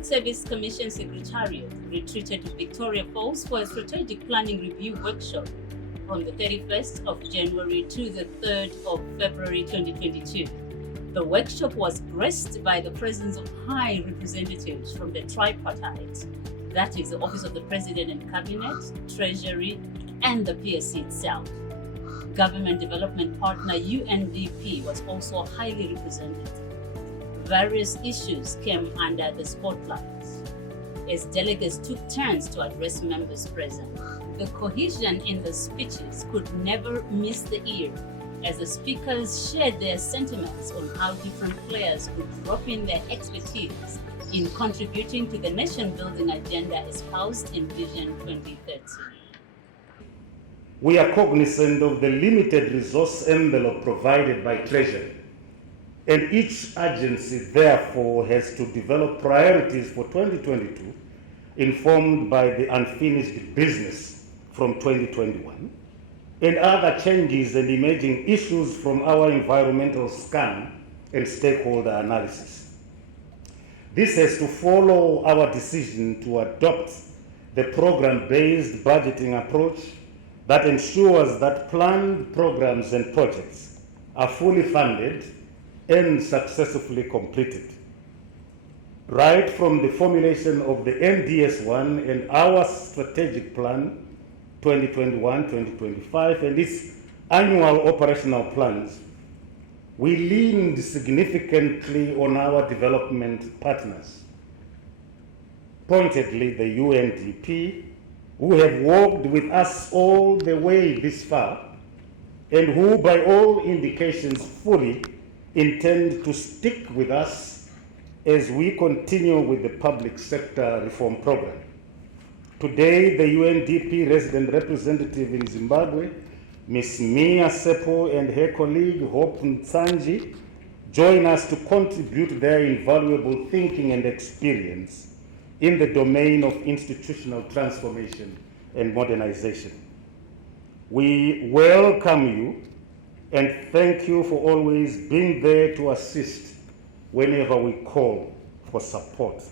Public Service Commission Secretariat retreated to Victoria Falls for a strategic planning review workshop from the 31st of January to the 3rd of February 2022. The workshop was graced by the presence of high representatives from the tripartite, that is the Office of the President and Cabinet, Treasury, and the PSC itself. Government Development Partner UNDP was also highly represented. Various issues came under the spotlight as delegates took turns to address members present. The cohesion in the speeches could never miss the ear as the speakers shared their sentiments on how different players could drop in their expertise in contributing to the nation-building agenda espoused in Vision 2030. We are cognizant of the limited resource envelope provided by Treasury, and each agency therefore has to develop priorities for 2022 informed by the unfinished business from 2021 and other changes and emerging issues from our environmental scan and stakeholder analysis. This has to follow our decision to adopt the program-based budgeting approach that ensures that planned programs and projects are fully funded and successfully completed. Right from the formulation of the NDS1 and our strategic plan 2021-2025 and its annual operational plans, we leaned significantly on our development partners, pointedly the UNDP, who have walked with us all the way this far and who by all indications fully intend to stick with us as we continue with the public sector reform program. Today, the UNDP resident representative in Zimbabwe, Ms. Mia Sepo, and her colleague Hope Nsanji join us to contribute their invaluable thinking and experience in the domain of institutional transformation and modernization. We welcome you and thank you for always being there to assist whenever we call for support.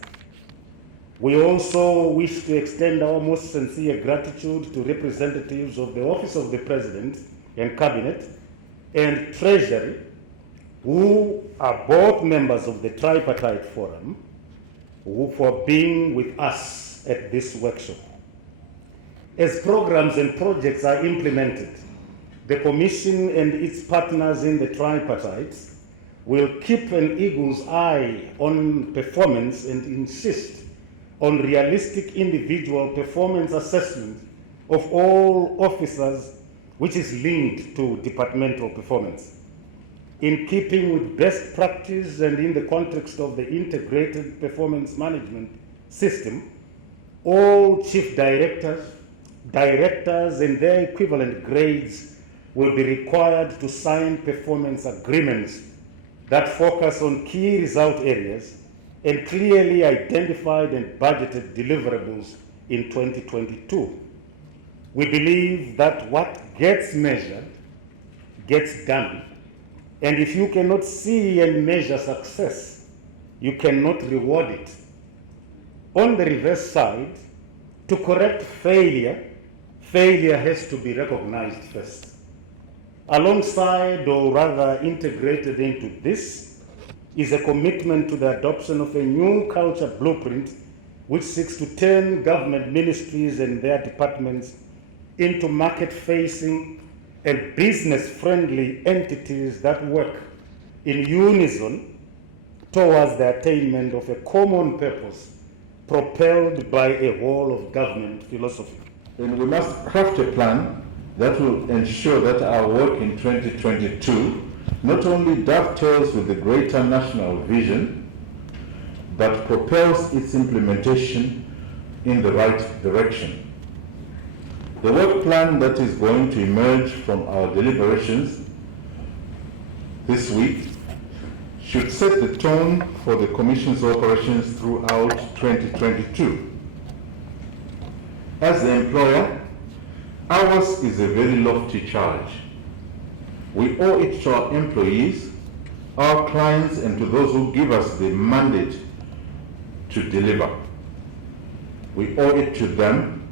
We also wish to extend our most sincere gratitude to representatives of the Office of the President and Cabinet and Treasury, who are both members of the Tripartite Forum, for being with us at this workshop. As programs and projects are implemented, the Commission and its partners in the Tripartite will keep an eagle's eye on performance and insist on realistic individual performance assessment of all officers, which is linked to departmental performance. In keeping with best practice and in the context of the integrated performance management system, all chief directors, and their equivalent grades will be required to sign performance agreements that focus on key result areas and clearly identified and budgeted deliverables in 2022. We believe that what gets measured gets done. And if you cannot see and measure success, you cannot reward it. On the reverse side, to correct failure has to be recognized first. Alongside, or rather integrated into this, is a commitment to the adoption of a new culture blueprint which seeks to turn government ministries and their departments into market-facing and business-friendly entities that work in unison towards the attainment of a common purpose propelled by a whole-of-government philosophy. And we must craft a plan that will ensure that our work in 2022 not only dovetails with the greater national vision, but propels its implementation in the right direction. The work plan that is going to emerge from our deliberations this week should set the tone for the Commission's operations throughout 2022. As the employer, ours is a very lofty charge. We owe it to our employees, our clients, and to those who give us the mandate to to deliver. We owe it to them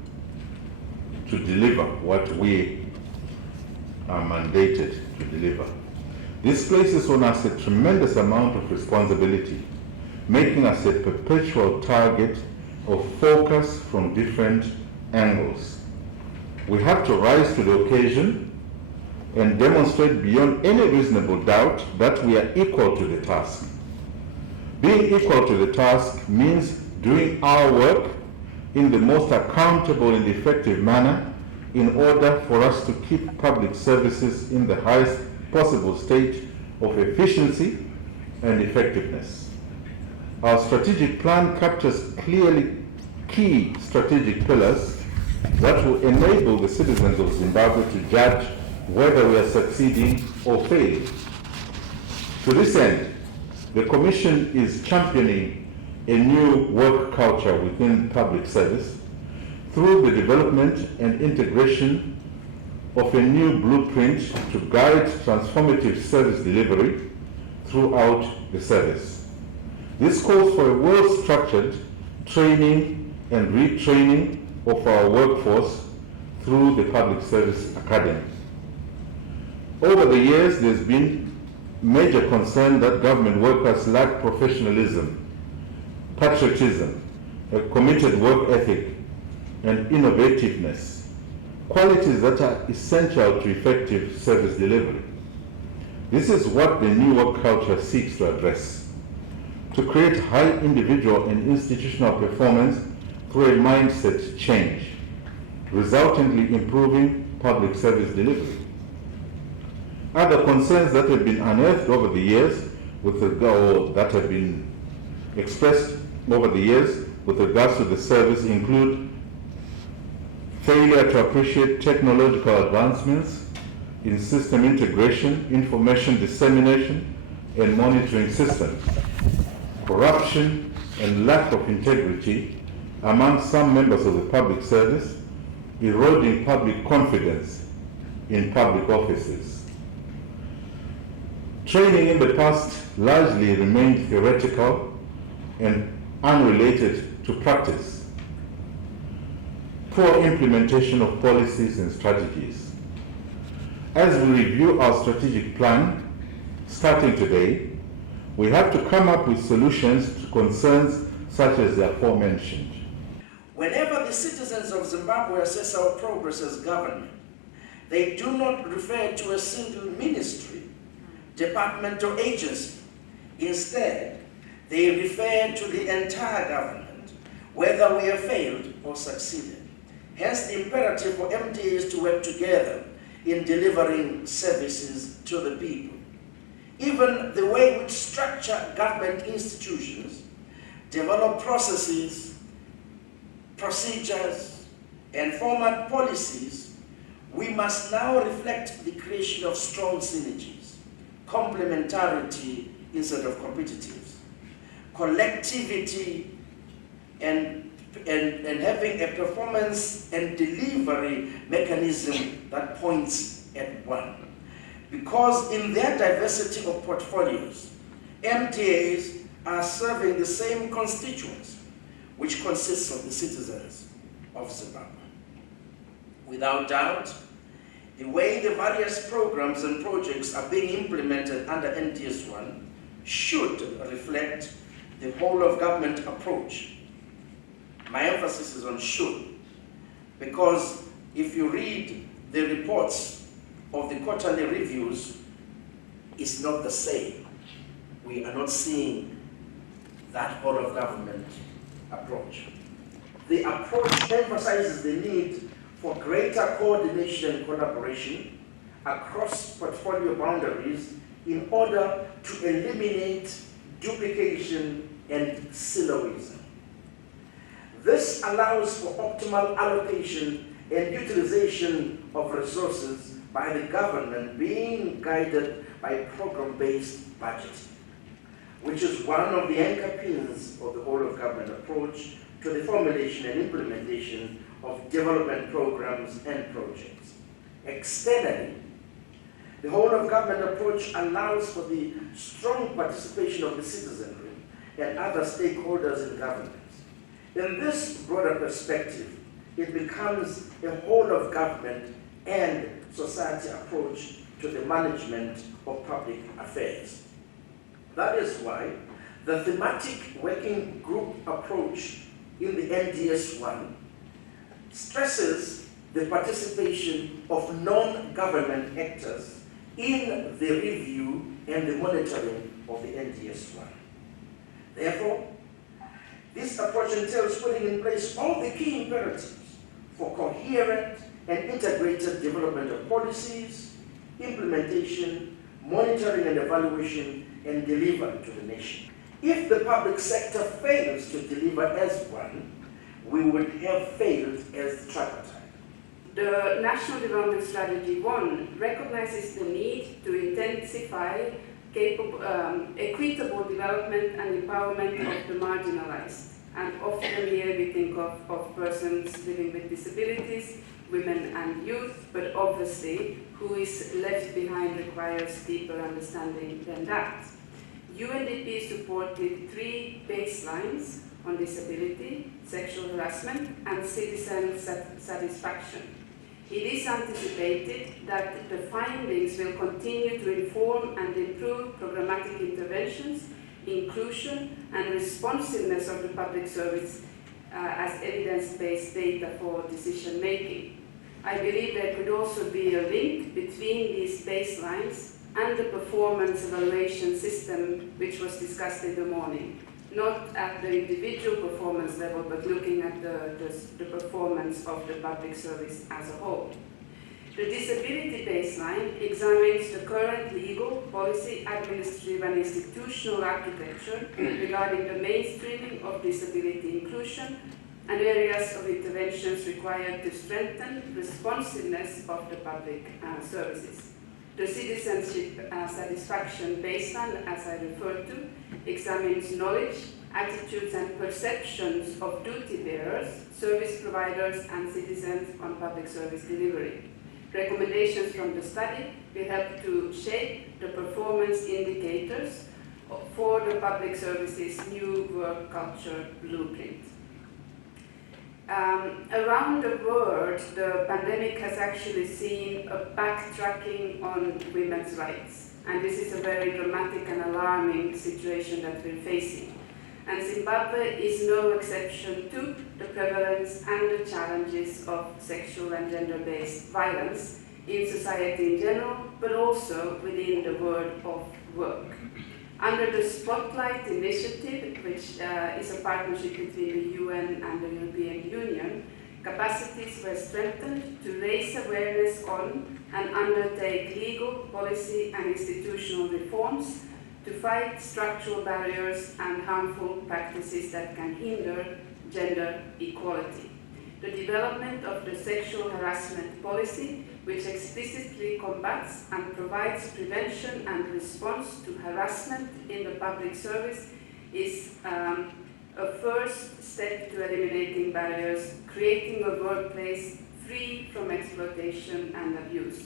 to deliver what we are mandated to deliver. This places on us a tremendous amount of responsibility, making us a perpetual target of focus from different angles. We have to rise to the occasion and demonstrate beyond any reasonable doubt that we are equal to the task. Being equal to the task means doing our work in the most accountable and effective manner in order for us to keep public services in the highest possible state of efficiency and effectiveness. Our strategic plan captures clearly key strategic pillars that will enable the citizens of Zimbabwe to judge whether we are succeeding or failing. To this end, the Commission is championing a new work culture within public service through the development and integration of a new blueprint to guide transformative service delivery throughout the service. This calls for a well-structured training and retraining of our workforce through the Public Service Academy. Over the years, there's been major concern that government workers lack professionalism, patriotism, a committed work ethic, and innovativeness, qualities that are essential to effective service delivery. This is what the new work culture seeks to address, to create high individual and institutional performance through a mindset change, resultantly improving public service delivery. Other concerns that have been unearthed over the years that have been expressed over the years with regards to the service include failure to appreciate technological advancements in system integration, information dissemination, and monitoring systems, corruption and lack of integrity among some members of the public service, eroding public confidence in public offices. Training in the past largely remained theoretical and unrelated to practice. Poor implementation of policies and strategies. As we review our strategic plan, starting today, we have to come up with solutions to concerns such as the aforementioned. Whenever the citizens of Zimbabwe assess our progress as government, they do not refer to a single ministry, department, or agency. Instead, they refer to the entire government, whether we have failed or succeeded. Hence the imperative for MDAs to work together in delivering services to the people. Even the way we structure government institutions, develop processes, procedures, and format policies, we must now reflect the creation of strong synergies, complementarity instead of competitiveness, collectivity, and having a performance and delivery mechanism that points at one. Because in their diversity of portfolios, MDAs are serving the same constituents, which consists of the citizens of Zimbabwe. Without doubt, the way the various programs and projects are being implemented under NDS1 should reflect the whole of government approach. My emphasis is on should, because if you read the reports of the quarterly reviews, it's not the same. We are not seeing that whole of government approach. The approach emphasizes the need for greater coordination and collaboration across portfolio boundaries in order to eliminate duplication and siloism. This allows for optimal allocation and utilization of resources by the government being guided by program-based budgeting, which is one of the anchor pins of the whole of government approach to the formulation and implementation of development programs and projects. Externally, the whole of government approach allows for the strong participation of the citizenry and other stakeholders in government In this broader perspective, it becomes a whole of government and society approach to the management of public affairs. That is why the thematic working group approach in the NDS-1 stresses the participation of non-government actors in the review and the monitoring of the NDS-1. Therefore, this approach entails putting in place all the key imperatives for coherent and integrated development of policies, implementation, monitoring and evaluation, and delivery to the nation. If the public sector fails to deliver as one, we would have failed as the tripartite. The National Development Strategy 1 recognizes the need to intensify equitable development and empowerment of the marginalized. And often here we think of persons living with disabilities, women and youth, but obviously who is left behind requires deeper understanding than that. UNDP supported 3 baselines on disability, sexual harassment, and citizen satisfaction. It is anticipated that the findings will continue to inform and improve programmatic interventions, inclusion, and responsiveness of the public service as evidence-based data for decision-making. I believe there could also be a link between these baselines and the performance evaluation system which was discussed in the morning. Not at the individual performance level, but looking at the performance of the public service as a whole. The disability baseline examines the current legal, policy, administrative and institutional architecture regarding the mainstreaming of disability inclusion and areas of interventions required to strengthen responsiveness of the public services. The citizenship satisfaction baseline, as I referred to, examines knowledge, attitudes and perceptions of duty bearers, service providers and citizens on public service delivery. Recommendations from the study will help to shape the performance indicators for the public services new work culture blueprint. Around the world, the pandemic has actually seen a backtracking on women's rights. And this is a very dramatic and alarming situation that we're facing. And Zimbabwe is no exception to the prevalence and the challenges of sexual and gender-based violence in society in general, but also within the world of work. Under the Spotlight Initiative, which is a partnership between the UN and the European Union, capacities were strengthened to raise awareness on and undertake legal, policy and institutional reforms to fight structural barriers and harmful practices that can hinder gender equality. The development of the sexual harassment policy, which explicitly combats and provides prevention and response to harassment in the public service, is a first step to eliminating barriers, creating a workplace free from exploitation and abuse.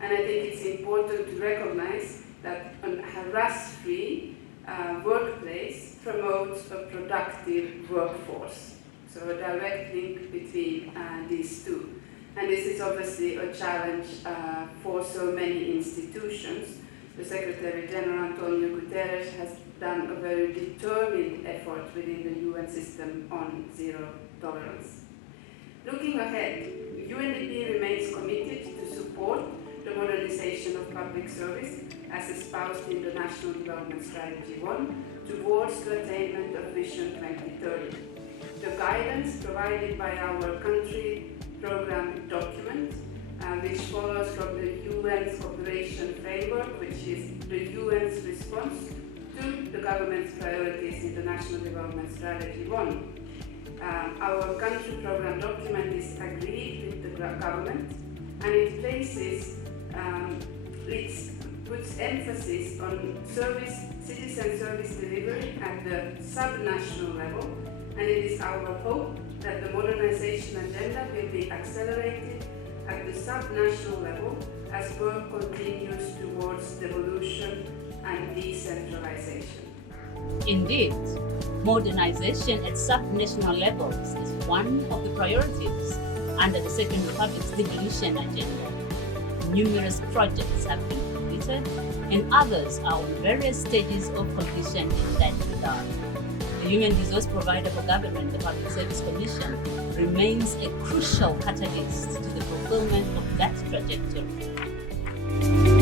And I think it's important to recognize that a harass-free workplace promotes a productive workforce. So a direct link between these two. And this is obviously a challenge for so many institutions. The Secretary General Antonio Guterres has done a very determined effort within the UN system on zero tolerance. Looking ahead, UNDP remains committed to support the modernization of public service as espoused in the National Development Strategy 1 towards the attainment of Vision 2030. The guidance provided by our country program document, which follows from the UN's Operation Framework, which is the UN's response to the government's priorities in the National Development Strategy 1. Our country program document is agreed with the government, and it places, it puts emphasis on citizen service delivery at the sub-national level, and it is our hope that the modernization agenda will be accelerated at the sub-national level as work continues towards devolution and decentralization. Indeed, modernization at sub-national levels is one of the priorities under the Second Republic's devolution agenda. Numerous projects have been completed and others are on various stages of completion in that regard. The human resource provider for government, the Public Service Commission, remains a crucial catalyst to the fulfillment of that trajectory.